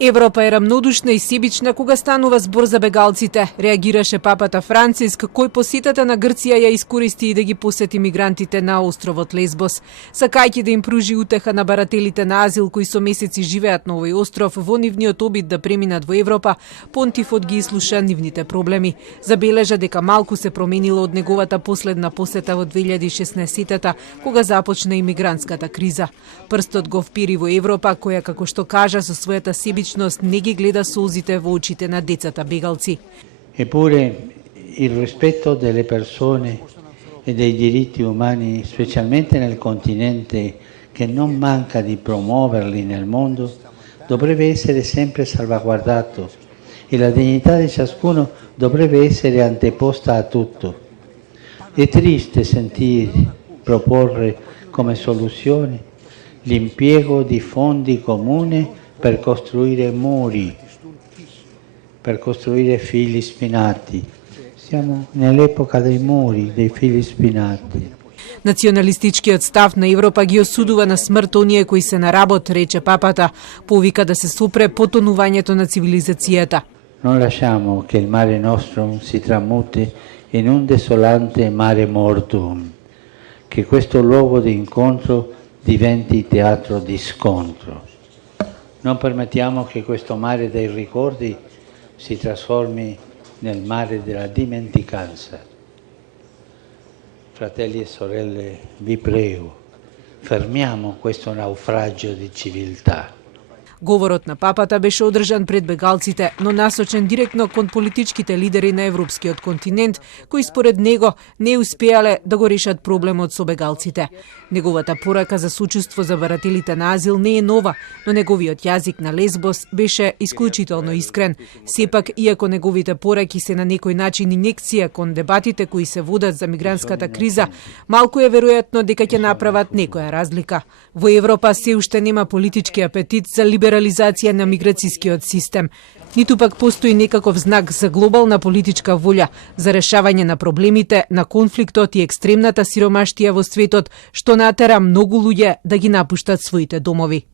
Европа е рамнодушна и себична кога станува збор за бегалците, реагираше папата Франциск, кој посетата на Грција ја искористи и да ги посети мигрантите на островот Лесбос. Сакајќи да им пружи утеха на барателите на азил кои со месеци живеат на овој остров во нивниот обид да преминат во Европа, понтифот ги ислуша нивните проблеми. Забележа дека малку се променило од неговата последна посета во 2016-та, кога започна имигрантската криза. Прстот го впири во Европа, која, како што кажа, со својата себичност не ги гледа солзите во очите на децата бегалци. Eppure il rispetto delle persone e dei diritti umani, specialmente nel continente che non manca di promuoverli nel mondo, dovrebbe essere sempre salvaguardato e la dignità di ciascuno dovrebbe essere anteposta a tutto. È triste sentir proporre come soluzione l'impiego di fondi comuni per costruire muri, per costruire fili spinati. Siamo nell'epoca dei muri, dei fili spinati. Националистичкиот став на Европа ги осудува на смрт оние кои се на работ, рече папата, повика да се сопре потонувањето на цивилизацијата. Non lasciamo che il mare nostrum si tramuti in un desolante mare mortuum, che questo luogo di incontro diventi teatro di scontro. Non permettiamo che questo mare dei ricordi si trasformi nel mare della dimenticanza. Fratelli e sorelle, vi prego, fermiamo questo naufragio di civiltà. Говорот на папата беше одржан пред бегалците, но насочен директно кон политичките лидери на европскиот континент, кои според него не успеале да го решат проблемот со бегалците. Неговата порака за сочувство за барателите на азил не е нова, но неговиот јазик на Лесбос беше исклучително искрен. Сепак, иако неговите пораки се на некој начин инекција кон дебатите кои се водат за мигрантската криза, малку е веројатно дека ќе направат некоја разлика. Во Европа се уште нема политички апетит за либерализација на миграцијскиот систем, ниту пак постои некаков знак за глобална политичка волја за решавање на проблемите, на конфликтот и екстремната сиромаштија во светот, што натера многу луѓе да ги напуштат своите домови.